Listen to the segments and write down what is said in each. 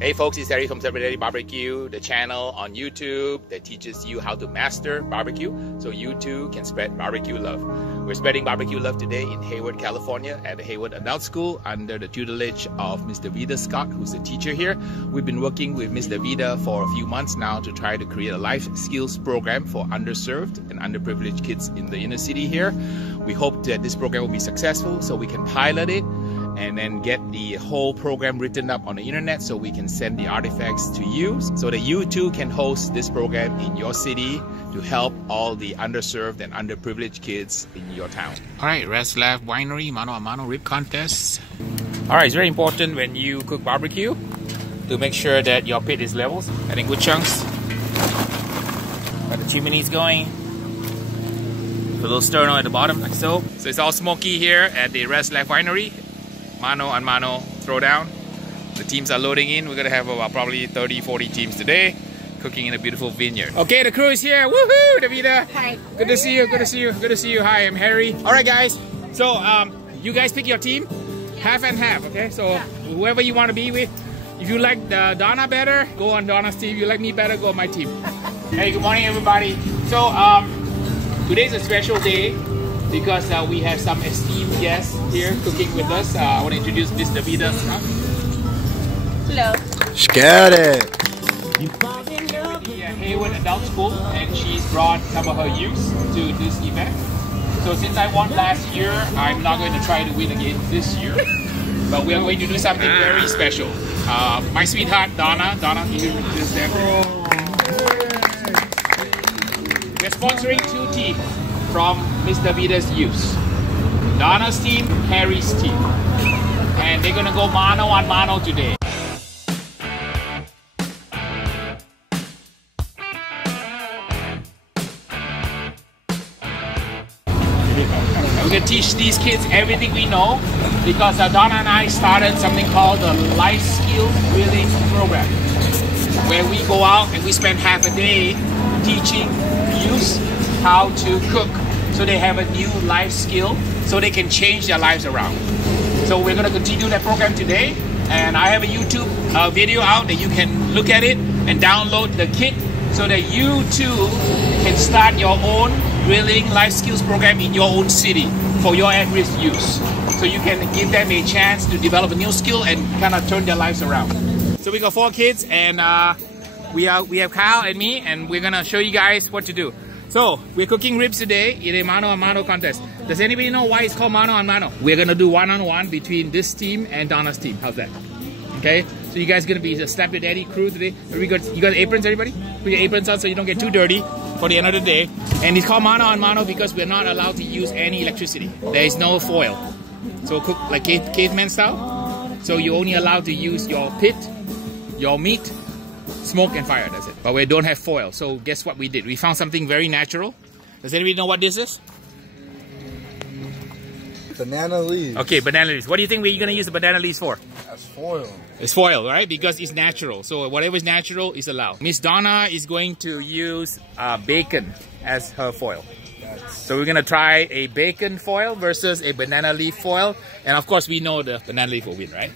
Hey folks, it's Harry from Celebrity BBQ, the channel on YouTube that teaches you how to master barbecue so you too can spread barbecue love. We're spreading barbecue love today in Hayward, California at the Hayward Adult School under the tutelage of Mr. Vida Scott, who's the teacher here. We've been working with Mr. Vida for a few months now to try to create a life skills program for underserved and underprivileged kids in the inner city here. We hope that this program will be successful so we can pilot it and then get the whole program written up on the internet so we can send the artifacts to you so that you too can host this program in your city to help all the underserved and underprivileged kids in your town. Alright, Reslav Winery mano a mano rib contest. Alright, it's very important when you cook barbecue to make sure that your pit is level. Adding good chunks. Got the chimneys going. A little sterno at the bottom like so. So it's all smoky here at the Reslav Winery. Mano and mano throwdown. The teams are loading in. We're gonna have about probably 30-40 teams today cooking in a beautiful vineyard. Okay, the crew is here. Woohoo! Davida. Hi. Good to see you. Good to see you. Good to see you. Hi, I'm Harry. Alright guys. So you guys pick your team. Half and half, okay? So whoever you want to be with. If you like Donna better, go on Donna's team. If you like me better, go on my team. Hey, good morning everybody. So today's a special day because we have some esteemed guests here cooking with us. I want to introduce Miss Davida. Hello. Scare it. The Hayward Adult School, and she's brought some of her youths to this event. So since I won last year, I'm not going to try to win again this year. But we are going to do something very special. My sweetheart, Donna. Donna, can you introduce them? We're sponsoring two teams from Miss Davida's youth. Donna's team, Harry's team. And they're gonna go mano a mano today. We're gonna teach these kids everything we know because Donna and I started something called the Life Skills Grilling Program, where we go out and we spend half a day teaching youth how to cook so they have a new life skill so they can change their lives around. So we're going to continue that program today, and I have a YouTube video out that you can look at it and download the kit so that you too can start your own grilling life skills program in your own city for your at-risk youth. So you can give them a chance to develop a new skill and kind of turn their lives around. So we got 4 kids, and we have Kyle and me, and we're going to show you guys what to do. So, we're cooking ribs today in a mano a mano contest. Does anybody know why it's called mano a mano? We're gonna do one-on-one between this team and Donna's team. How's that? Okay? So you guys gonna be the Slap Your Daddy crew today. You got aprons, everybody? Put your aprons on so you don't get too dirty for the end of the day. And it's called mano a mano because we're not allowed to use any electricity. There is no foil. So cook like caveman style. So you're only allowed to use your pit, your meat, smoke and fire, that's it. But we don't have foil. So guess what we did? We found something very natural. Does anybody know what this is? Banana leaves. Okay, banana leaves. What do you think we're going to use the banana leaves for? As foil. It's foil, right? Because it's natural. So whatever is natural is allowed. Miss Donna is going to use bacon as her foil. So we're going to try a bacon foil versus a banana leaf foil. And of course we know the banana leaf will win, right?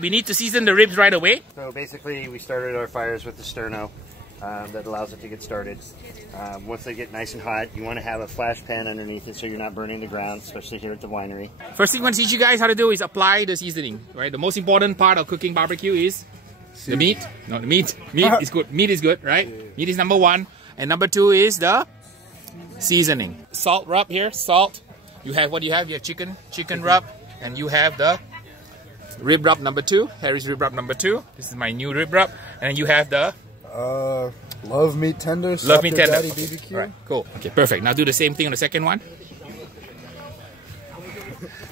We need to season the ribs right away. So basically we started our fires with the sterno that allows it to get started. Once they get nice and hot, you want to have a flash pan underneath it so you're not burning the ground, especially here at the winery. First thing I want to teach you guys how to do is apply the seasoning, right? The most important part of cooking barbecue is the meat. No, the meat. Meat is good. Meat is good, right? Meat is number 1. And number 2 is the seasoning. Salt rub here, salt. You have what you have? You have chicken rub. And you have the rib rub number 2, Harry's rib rub number 2. This is my new rib rub, and then you have the love meat tenders. Love meat tender. Daddy BBQ. All right, cool. Okay, perfect. Now do the same thing on the second one.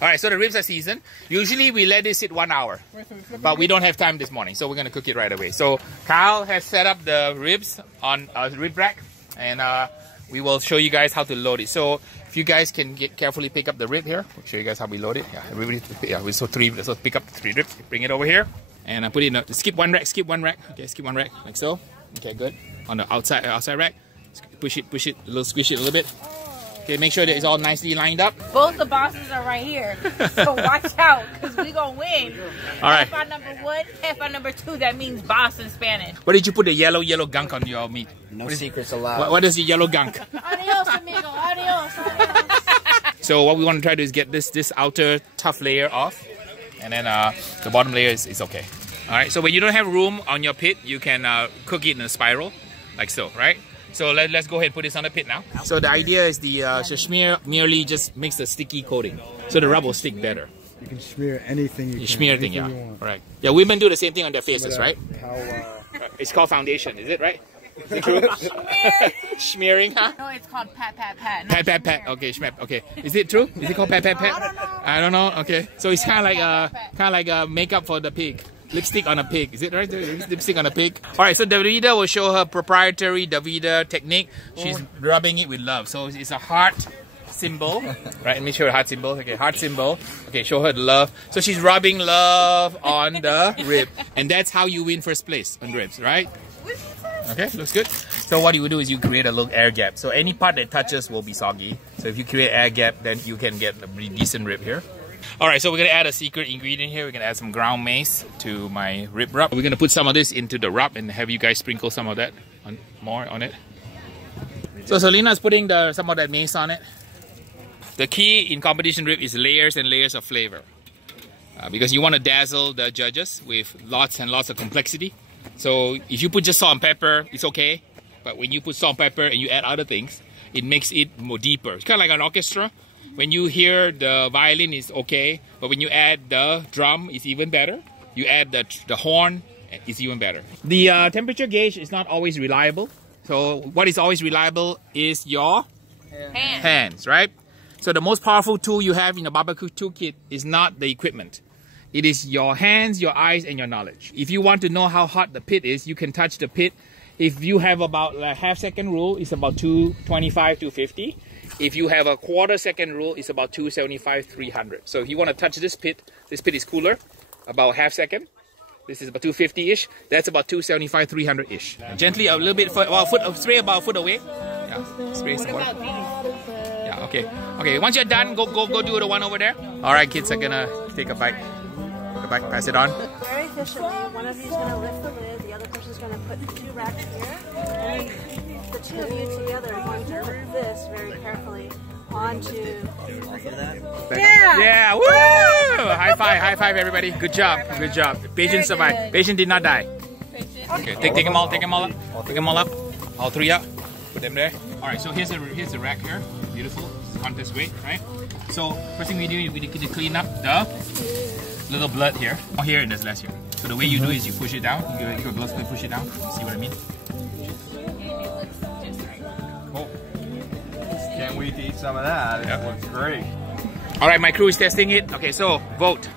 All right, so the ribs are seasoned. Usually we let this sit 1 hour, but we don't have time this morning, so we're gonna cook it right away. So Kyle has set up the ribs on a rib rack, and we will show you guys how to load it. So if you guys can carefully pick up the rib here, we'll show you guys how we load it. Yeah, everybody, so pick up 3 ribs, bring it over here, and I put it in. Skip one rack. Okay, skip 1 rack like so. Okay, good. On the outside rack, push it, squish it a little bit. Okay, make sure that it's all nicely lined up. Both the bosses are right here, so watch out, because we gonna win. All right. Half on number 1, half on number 2, that means boss in Spanish. What did you put the yellow gunk on your meat? No secrets allowed. What is the yellow gunk? Adios, amigo, adios, adios. So what we want to try to do is get this outer tough layer off, and then the bottom layer is okay. All right, so when you don't have room on your pit, you can cook it in a spiral, like so, right? So let's go ahead and put this on the pit now. So the idea is the smear merely just makes a sticky coating, so the rub will stick better. You can smear anything you can. Smear anything, yeah. You want. Right. Yeah, women do the same thing on their faces, right? It's called foundation, is it right? Is it true? Smearing, huh? No, it's called pat, pat, pat. Pat, pat, pat. Okay, schmap. Okay. Is it true? Is it called pat, pat, pat? I don't know. Okay. So it's kind of like makeup for the pig. Lipstick on a pig. Is it right? Lipstick on a pig. All right. So Davida will show her proprietary Davida technique. She's rubbing it with love. So it's a heart symbol, right? Let me show her heart symbol. Okay, heart symbol. Okay, show her the love. So she's rubbing love on the rib, and that's how you win first place on ribs, right? Okay, looks good. So what you would do is you create a little air gap. So any part that touches will be soggy. So if you create air gap, then you can get a pretty decent rib here. All right, so we're gonna add a secret ingredient here. We're gonna add some ground mace to my rib rub. We're gonna put some of this into the rub and have you guys sprinkle some of that more on it. So Selina's putting some of that mace on it. The key in competition rib is layers and layers of flavor. Because you want to dazzle the judges with lots and lots of complexity. So if you put just salt and pepper, it's okay. But when you put salt and pepper and you add other things, it makes it more deeper. It's kind of like an orchestra. When you hear the violin, it's okay. But when you add the drum, it's even better. You add the horn, it's even better. The temperature gauge is not always reliable. So what is always reliable is your hands, right? So the most powerful tool you have in the barbecue toolkit is not the equipment. It is your hands, your eyes, and your knowledge. If you want to know how hot the pit is, you can touch the pit. If you have about a half-second rule, it's about 225, 250. If you have a quarter-second rule, it's about 275, 300. So if you want to touch this pit is cooler, about half-second. This is about 250-ish. That's about 275, 300-ish. Gently, a little bit, spray about a foot away. Yeah, spray some water. Yeah, okay. Okay, once you're done, go do the one over there. All right, kids are gonna take a bite. Pass it on. Very efficiently, one of you is going to lift the lid, the other person is going to put 2 racks here, and the 2 of you together are going to put this very carefully onto... Yeah, woo! High five everybody. Good job. Patient survived. Patient did not die. Okay, take them all up. All 3 up. Put them there. All right, so here's the rack here. Beautiful. This is contest weight, right? So first thing we do is we need to clean up the little blood here. Oh, here there's less here. So the way you do is you push it down. Your glove split, push it down. See what I mean? Cool. Can't wait to eat some of that. It looks great. All right, my crew is testing it. Okay, so vote.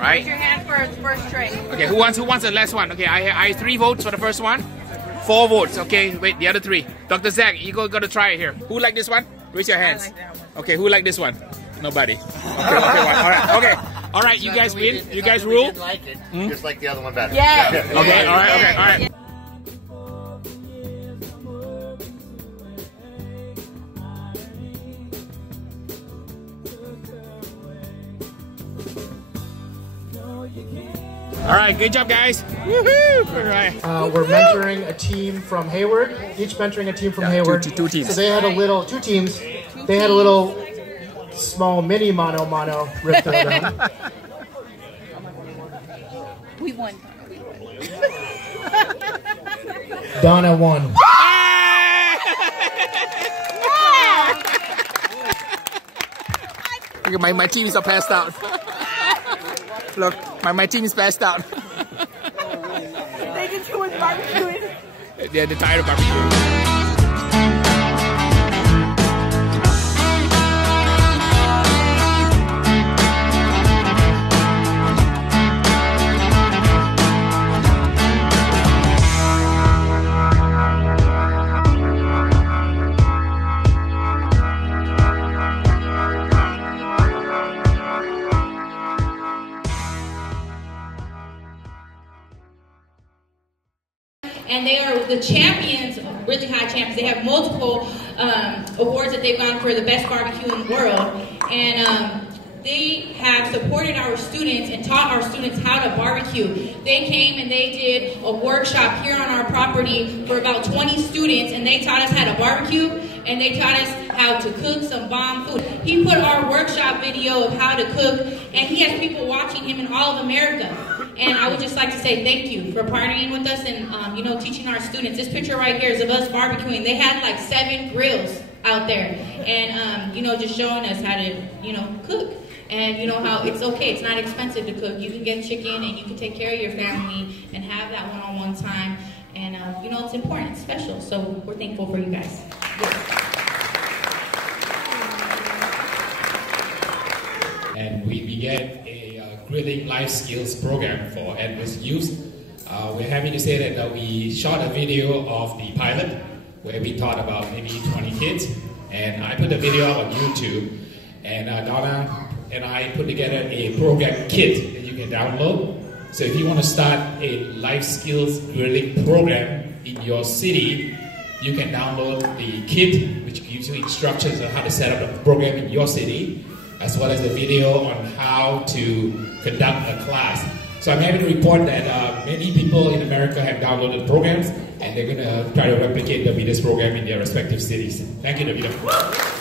Right? Raise your hand for the first tray. Okay, who wants the last one? Okay, I 3 votes for the first one. 4 votes. Okay, wait, the other 3. Dr. Zach, you got to try it here. Who like this one? Raise your hands. I like that one. Okay, who like this one? Nobody. Okay. All right, you guys win. You guys rule. Like it, just like the other one better. Yeah. Okay, all right. All right, good job, guys. Woohoo! All right. We're mentoring a team from Hayward. Each mentoring a team from Hayward. Two teams. So they had 2 teams. They had a little small mini mono rip throwdown. We won. Donna won. Look, my team is all passed out. Look, my team is passed out. They did too much barbecuing. They're tired of barbecuing. And they are the champions, really high champions. They have multiple awards that they've gone for the best barbecue in the world. And they have supported our students and taught our students how to barbecue. They came and they did a workshop here on our property for about 20 students, and they taught us how to barbecue, and they taught us how to cook some bomb food. He put our workshop video of how to cook, and he has people watching him in all of America. And I would just like to say thank you for partnering with us and you know, teaching our students. This picture right here is of us barbecuing. They had like 7 grills out there, and you know, just showing us how to, you know, cook. And you know how it's okay, it's not expensive to cook. You can get chicken and you can take care of your family and have that one-on-one time. And you know, it's important, it's special. So we're thankful for you guys. And we began a grilling life skills program for at-risk youth. We're happy to say that we shot a video of the pilot where we taught about maybe 20 kids. And I put the video up on YouTube. And Donna and I put together a program kit that you can download. So if you want to start a life skills grilling program in your city, you can download the kit, which gives you instructions on how to set up a program in your city, as well as the video on how to conduct a class. So I'm happy to report that many people in America have downloaded programs, and they're going to try to replicate the VITAS program in their respective cities. Thank you, Davida.